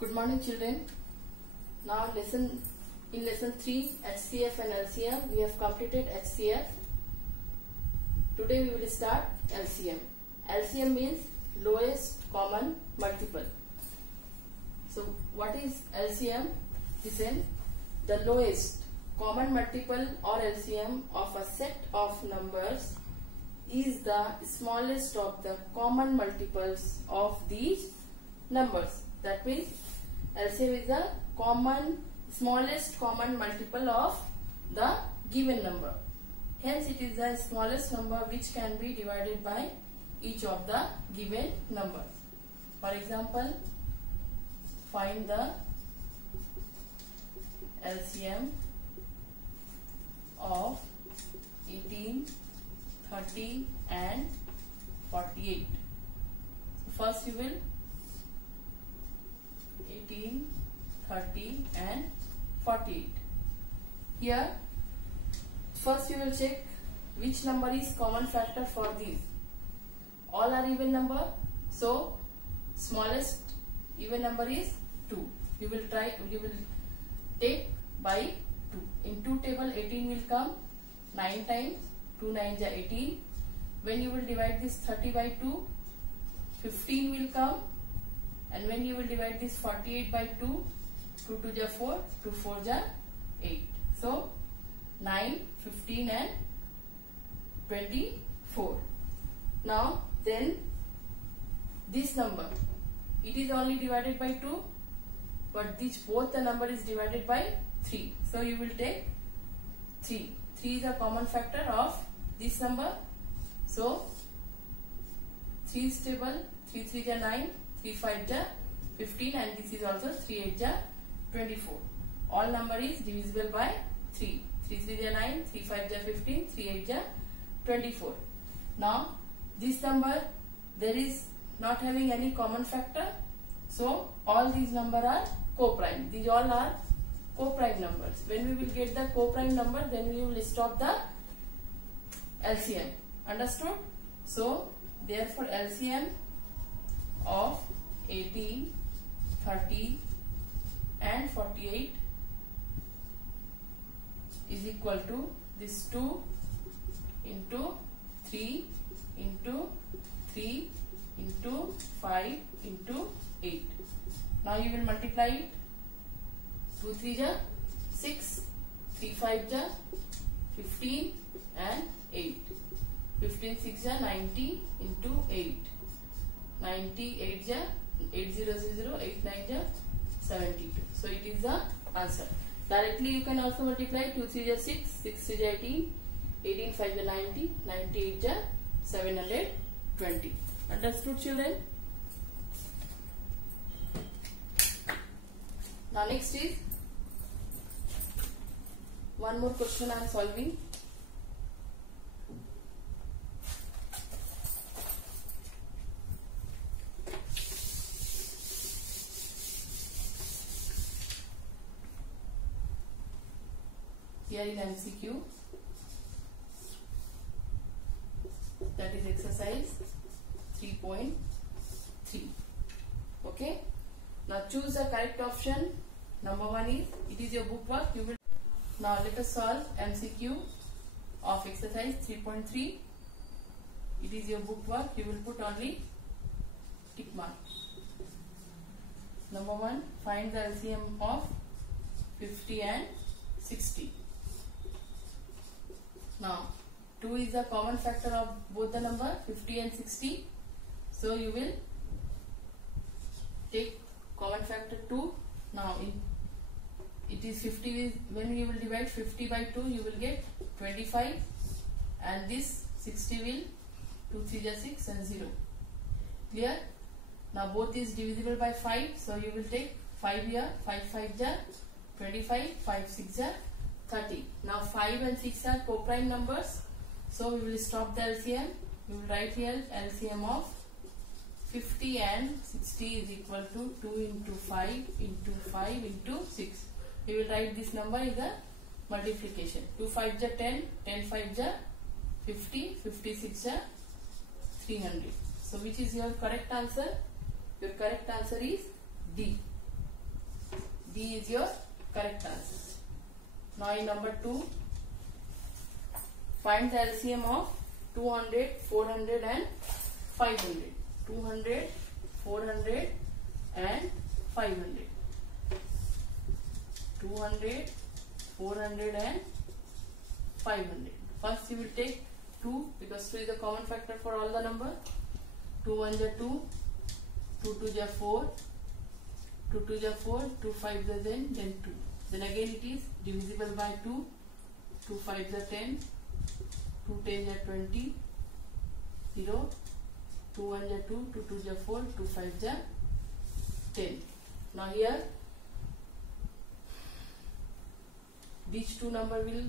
Good morning, children. Now in lesson 3 HCF and LCM we have completed HCF. Today we will start LCM. LCM means lowest common multiple. So what is LCM? Listen, the lowest common multiple or LCM of a set of numbers is the smallest of the common multiples of these numbers. That means LCM is the smallest common multiple of the given number. Hence it is the smallest number which can be divided by each of the given numbers. For example, find the LCM of 18, 30 and 48. So first you will 18, 30 and 48. Here first you will check which number is common factor for these. All are even number, so smallest even number is 2. You will take by 2. In 2 table 18 will come 9 times, 2 9s are 18. When you will divide this 30 by 2, 15 will come. And when you will divide this 48 by 2, 2 2s are 4, 2 4s are 8. So 9, 15 and 24. Now then this number, it is only divided by 2, but both the number is divided by 3. So you will take 3. 3 is a common factor of this number. So 3 is stable, 3 3s are 9, 3 5s are 15 and this is also 3 8s are 24. All number is divisible by 3. 3 3s are 9, 3 5s are 15, 3 8s are 24. Now this number there is not having any common factor. So all these numbers are co-prime. These all are co-prime numbers. When we will get the co-prime number, then we will stop the LCM. Understood? So therefore LCM of 18, 30 and 48 is equal to this 2 into 3 into 3 into 5 into 8. Now you will multiply it. 2 3s are 6, 3 5s are 15 and 8. 15 6s are 90 into 8. 90 8s are 8 0 0, 8 9s are 72. So it is the answer. Directly you can also multiply. 2 3s are 6, 6 3s are 18, 18 5s are 90, 90 8s are 720. Understood, children? Now next is one more question I am solving. Here is MCQ, that is exercise 3.3. Okay. Now choose the correct option. Number 1 is, it is your book work. You will now let us solve MCQ of exercise 3.3. It is your book work. You will put only tick mark. Number 1, find the LCM of 50 and 60. Now 2 is the common factor of both the number 50 and 60. So you will take common factor 2. Now it is 50. When you will divide 50 by 2, you will get 25, and this 60 will 2 3s are 6 and 0. Clear? Now both is divisible by 5. So you will take 5 here. 5 5s are 25. 5 6s are 30. Now 5 and 6 are co-prime numbers. So we will stop the LCM. We will write here LCM of 50 and 60 is equal to 2 into 5 into 5 into 6. We will write this number is a multiplication. 2 5s are 10, 10 5s are 50, 56 are 300. So which is your correct answer? Your correct answer is D. D is your correct answer. Now in number 2, find the LCM of 200, 400 and 500. 200, 400 and 500. 200, 400 and 500. First you will take 2 because 2 is the common factor for all the number. 2 1s are 2, 2 2s are 4, 2 2s are 4, 2 5s are then 2. Then again it is divisible by 2, 2 5s are 10, 2 10s are 20, 0, 2 1s are 2, 2 2s are 4, 2 5s are 10. Now here these two number will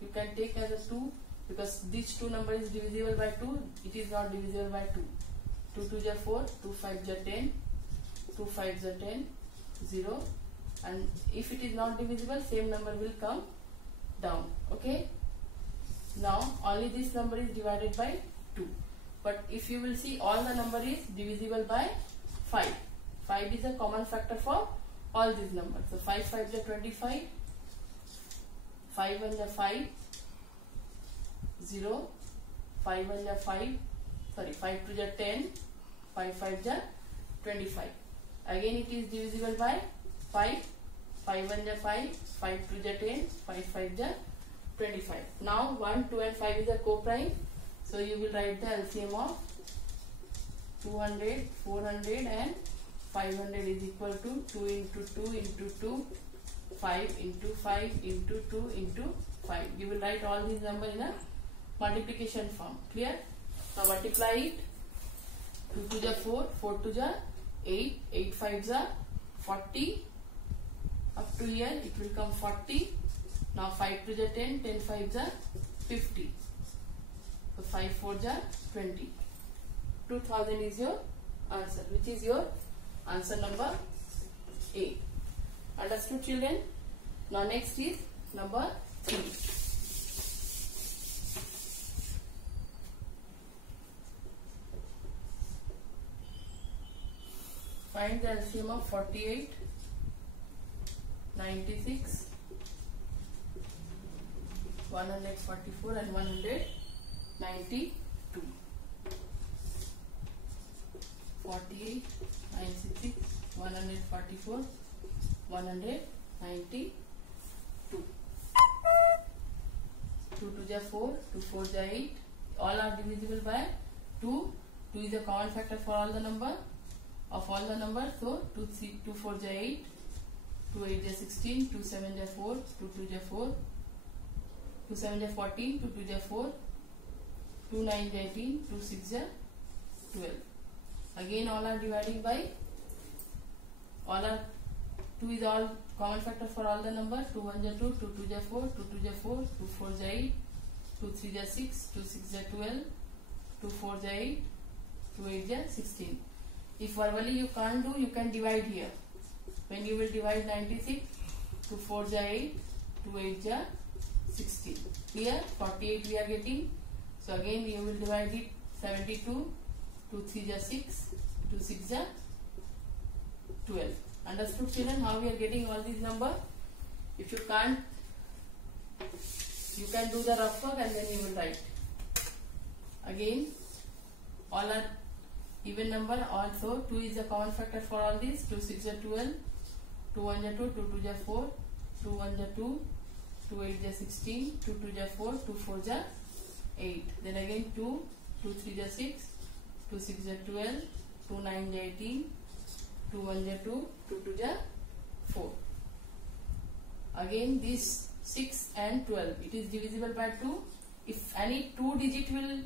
you can take as a 2 because these two number is divisible by 2. It is not divisible by 2. 2 2s are 4, 2 5s are 10, 2 5s are 10, 0. And if it is not divisible, same number will come down. Okay. Now only this number is divided by 2. But if you will see, all the number is divisible by 5. 5 is a common factor for all these numbers. So 5 5s are 25, 5 1s are 5, 0, 5 1s are 5, sorry 5 2s are 10, 5 5s are 25. Again it is divisible by 5, 5 1s are 5, 5 2s are 10, 5 5s are 25. Now 1, 2 and 5 is a co-prime. So you will write the LCM of 200, 400 and 500 is equal to 2 into 2 into 2, 5 into 5 into 2 into 5. You will write all these numbers in a multiplication form. Clear? Now multiply it. 2 2s are 4, 4 2s are 8, 8 5s are 40. Up to here it will come 40. Now 5 2s are 10, 10 5s are 50. So 5 4s are 20. 2000 is your answer, which is your answer number A. Understood, children? Now next is number 3. Find the LCM of 48, 96, 144 and 192. 48, 96, 144, 192. 2 2s are 4, 2 4s are 8. All are divisible by 2. 2 is a common factor for all the number of all the numbers. So 2 4s are 8, 2 8s are 16, 2 7s are 4, 2 2s are 4, 2 7s are 14, 2 2s are 4, 2 9s are 18, 2 6s are 12. Again all are dividing by, all are 2 is all common factor for all the numbers. 2 1s are 2, 2 2s are 4, 2 2s are 4, 2 4s are 8, 2 3s are 6, 2 6s are 12, 2 4s are 8, 2 8s are 16. If verbally you can't do, you can divide here. When you will divide 96, 2 4s are 8, 2 8s are 16. Here 48 we are getting. So again you will divide it 72, 2 3s are 6, 2 6s are 12. Understood, children, how we are getting all these numbers? If you can't, you can do the rough work and then you will write. Again, all are even number. Also 2 is a common factor for all these. 2 6 are 12, 2 1s are 2, 2 2s are 4, 2 1s are 2, 2 8s are 16, 2 2s are 4, 2 4s are 8. Then again 2, 2 3s are 6, 2 6s are 12, 2 9s are 18, 2 1s are 2, 2 2s are 4. Again this 6 and 12, it is divisible by 2. If any 2 digit will,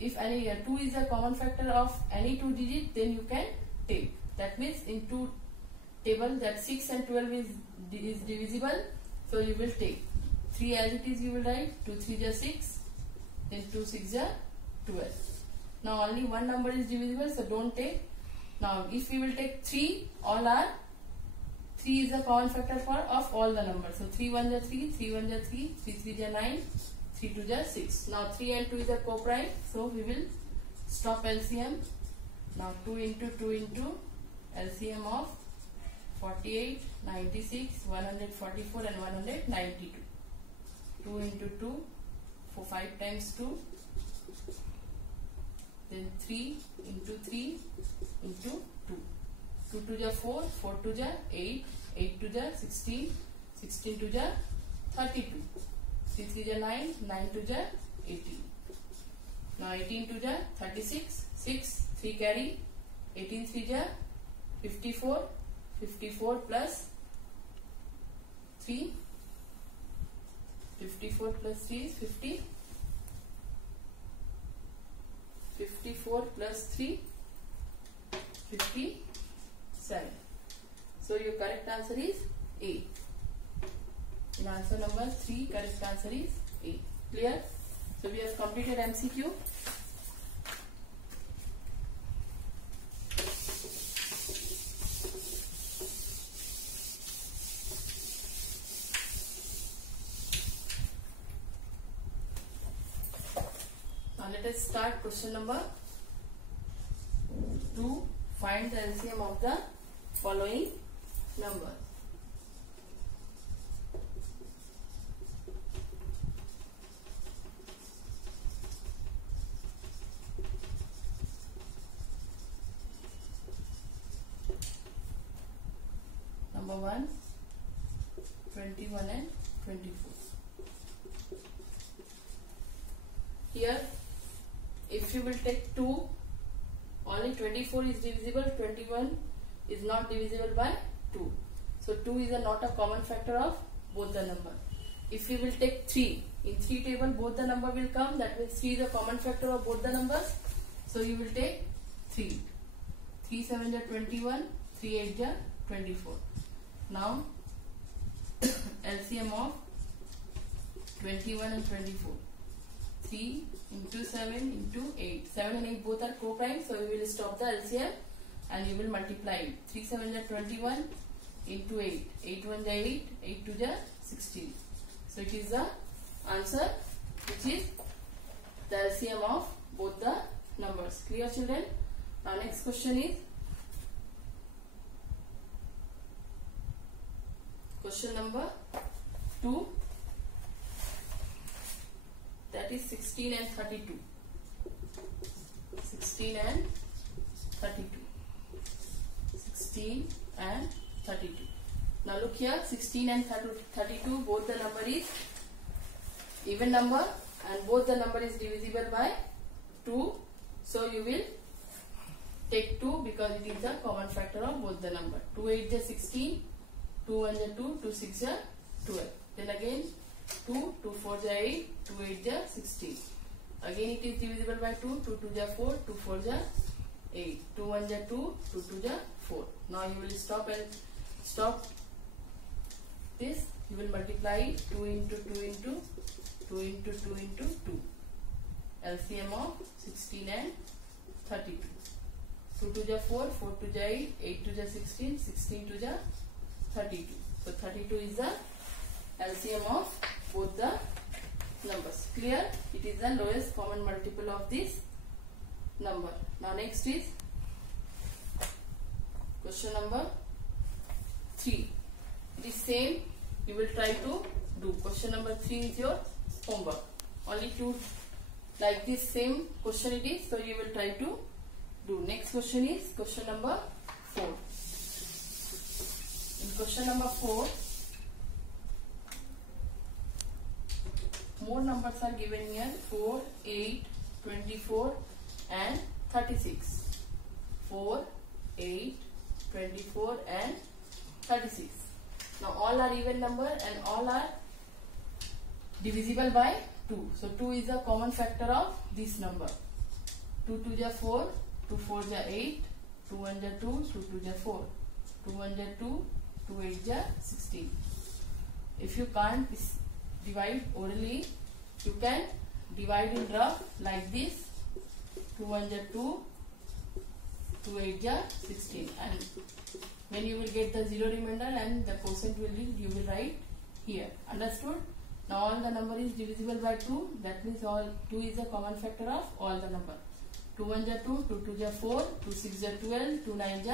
if any 2 is a common factor of any 2 digit, then you can take. That means in 2 table that 6 and 12 is divisible, so you will take 3 as it is. You will write 2 3s are 6, then 2 6s are 12. Now only one number is divisible, so don't take. Now if we will take 3, all are 3 is a common factor for of all the numbers. So 3 1s are 3, 3 1s are 3, 3 3s are 9, 3 2s are 6. Now 3 and 2 is a co-prime, so we will stop LCM. Now 2 into 2 into LCM of 48, 96, 144 and 192. 2 into 2, 5 times 2, then 3 into 3 into 2. 2 to the 4, 4 to the 8, 8 to the 16, 16 to the 32. 3 to the 9, 9 to the 18. Now 18 to the 36, 6, 3 carry, 18 3 the 54, 54 plus 3, 54 plus 3 is 50, 54 plus 3, 57. So your correct answer is A. In answer number 3, correct answer is A. Clear? So we have completed MCQ. Now let us start question number 2. Find the LCM of the following numbers. Number 1, 21 and 24. Here, if you will take 2, only 24 is divisible, 21 is not divisible by 2. So 2 is not a common factor of both the number. If you will take 3, in 3 table both the number will come, that means 3 is a common factor of both the numbers. So you will take 3. 3 7 is 21, 3 8 is 24. Now LCM of 21 and 24. 3 into 7 into 8. 7 and 8 both are co-prime, so you will stop the LCM and you will multiply it. 3 7 is 21 into 8. 8 1 is 8, 8 2 is 16. So it is the answer which is the LCM of both the numbers. Clear, children? Now next question is question number 2, that is 16 and 32. 16 and 32. 16 and 32. Now look here, 16 and 32, both the number is even number and both the number is divisible by 2. So you will take 2 because it is the common factor of both the number. 2 8 is 16, 2 1 is 2, 2 6 is 12. Then again 2, 2 4 is 8, 2 8 is 16. Again it is divisible by 2, 2 2 is 4, 2 4 is 8, 2 1 is 2, 2 2 is 4. Now you will stop this. You will multiply 2 into 2 into 2 into 2 into 2. LCM of 16 and 32. 2 2 is 4, 4 2 is 8, 8 2 is 16, 16 2 is 32. So 32 is the LCM of both the numbers. Clear? It is the lowest common multiple of this number. Now next is question number 3. It is same. You will try to do. Question number 3 is your homework. Only two like this same question it is. So you will try to do. Next question is question number 4. In question number 4, more numbers are given here. 4, 8, 24 and 36. 4, 8, 24 and 36. Now all are even number and all are divisible by 2. So 2 is a common factor of this number. 2 2 is 4, 2 4 is 8, 2 1 is 2, 2 2 is 4, 2 1 is 2, 2 8 is 16. If you can't divide orally, you can divide in rough like this. 2 1 is 2, 2 8 is 16. And when you will get the zero remainder and the quotient will be, you will write here. Understood? Now all the number is divisible by 2. That means all 2 is a common factor of all the number. 2 1 is 2, 2 2 is 4, 2 6 is 12, 2 9 is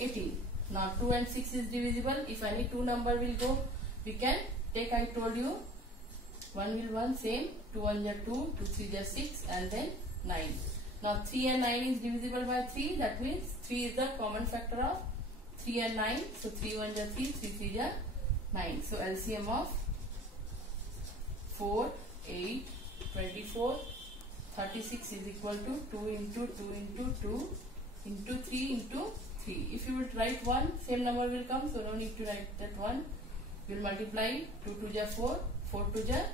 18. Now 2 and 6 is divisible. If any two number will go, we can take, I told you, 1 will 1, same, 2 1 are 2, 2 3 are 6, and then 9. Now 3 and 9 is divisible by 3, that means 3 is the common factor of 3 and 9. So 3 1 are 3, 3 3 are 9. So LCM of 4, 8, 24, 36 is equal to 2 into 2 into 2 into 3 into 3. If you would write 1, same number will come, so no need to write that 1. We will multiply 2 2 ja 4, 4 2 ja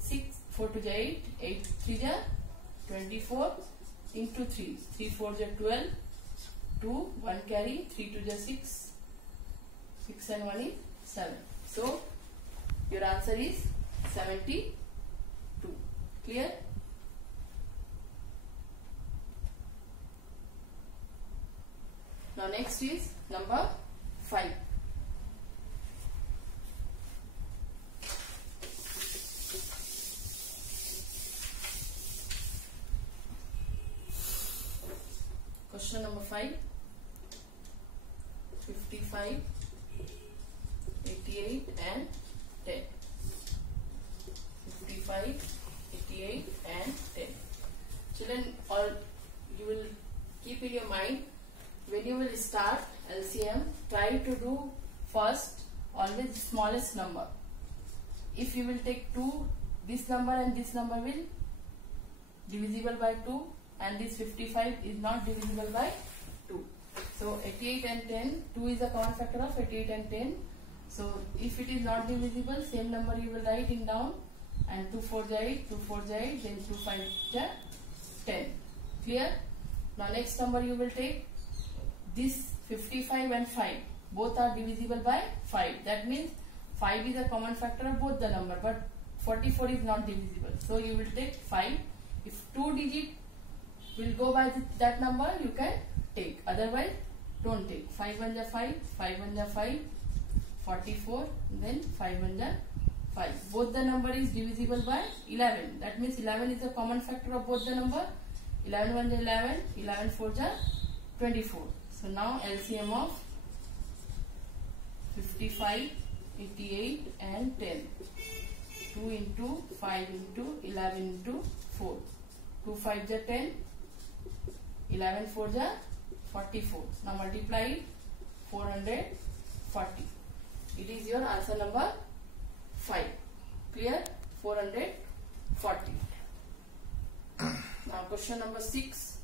6, 4 2 ja 8, 8 3 ja 24 into 3, 3 4 ja 12, 2, 1 carry, 3 2 ja 6, 6 and 1 is 7. So your answer is 72. Clear? Now next is number 5. Question number 5. 55, 88 and 10. 55, 88 and 10. Children, all you will keep in your mind, when you will start LCM, try to do first always smallest number. If you will take 2, this number and this number will divisible by 2, and this 55 is not divisible by 2. So 88 and 10, 2 is a common factor of 88 and 10. So if it is not divisible, same number you will write in down, and 2 4 ja 8, 2 4 ja 8, then 2 5 ja 10. Clear? Now next number you will take this 55 and 5, both are divisible by 5. That means 5 is a common factor of both the number, but 44 is not divisible. So you will take 5. If 2 digit will go by that number, you can take. Otherwise, don't take. 5 1 ja 5, 5 1 ja 5, 44, then 5 1 ja 5. Both the number is divisible by 11. That means 11 is a common factor of both the number. 11 1 ja 11, 11 4 ja 24. So now LCM of 55, 88 and 10. 2 into 5 into 11 into 4. 2 5 ja 10, 11 4 ja 44. Now multiply 440. It is your answer number 5. Clear? 440. Now question number 6.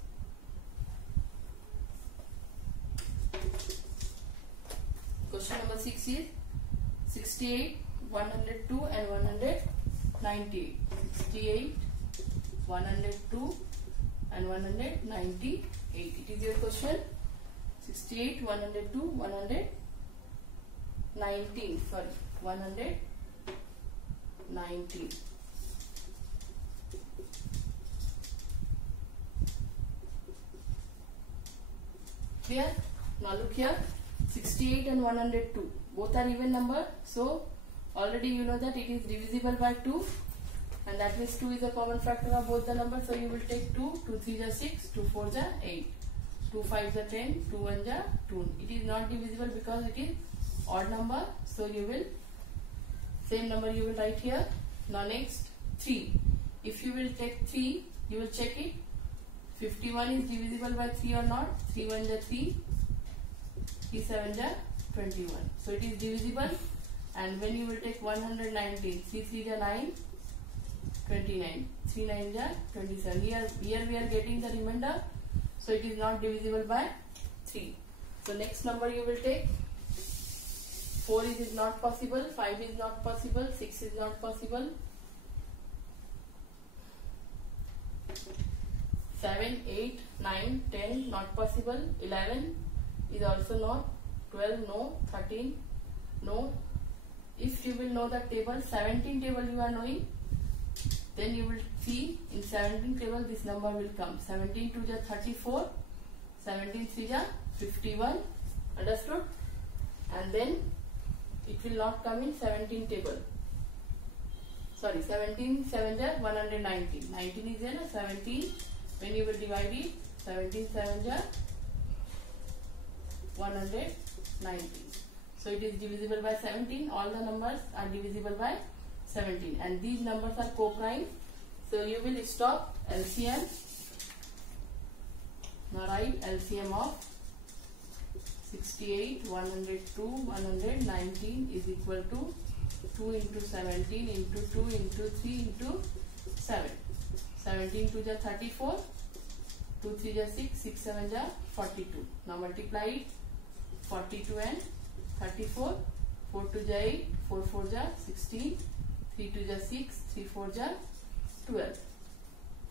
Question number 6 is 68, 102 and 198. 68, 102 and 198. It is your question. 68, 102, 119. Sorry, 119. Clear? Now look here. 68 and 102. Both are even number. So already you know that it is divisible by 2. And that means 2 is a common factor of both the numbers. So you will take 2. 2 3 ja 6. 2 4 ja 8. 2 5 ja 10. 2 1 ja 2. It is not divisible because it is odd number. So you will, same number you will write here. Now next 3. If you will take 3, you will check it. 51 is divisible by 3 or not. 3 1 ja 3. 3 7 ja 21. So it is divisible. And when you will take 119, 3 3 ja 9, 29. 3 9 ja 27. Here we are getting the remainder. So it is not divisible by 3. So next number you will take. 4 is not possible. 5 is not possible. 6 is not possible. 7, 8, 9, 10 not possible. 11 is also not. 12 no. 13 no. If you will know the table, 17 table you are knowing, then you will see in 17 table this number will come. 17 2 ja 34, 17 3 ja 51. Understood? And then it will not come in 17 table. Sorry, 17 7 ja 119. 19 is there, 17. When you will divide it, 17 7 ja 119. 19. So it is divisible by 17. All the numbers are divisible by 17 and these numbers are co-prime. So you will stop LCM. Now write LCM of 68, 102, 119 is equal to 2 into 17 into 2 into 3 into 7. 17 to the 34, 2 3 ja 6, 6 7 ja 42. Now multiply it, 42 and 34, 4 2 ja 8, 4 4 ja 16, 3 2 ja 6, 3 4 ja 12.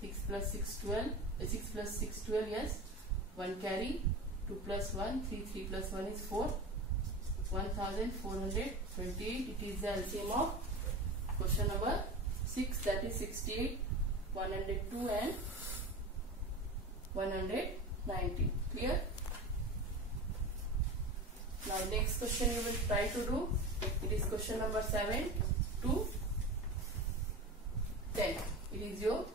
6 plus 6 12, 6 plus 6 12, yes, 1 carry, 2 plus 1, 3 3 plus 1 is 4, 1428. It is the LCM of question number 6, that is 68, 102 and 190. Clear? Now next question you will try to do. It is question number 7 to 10. It is your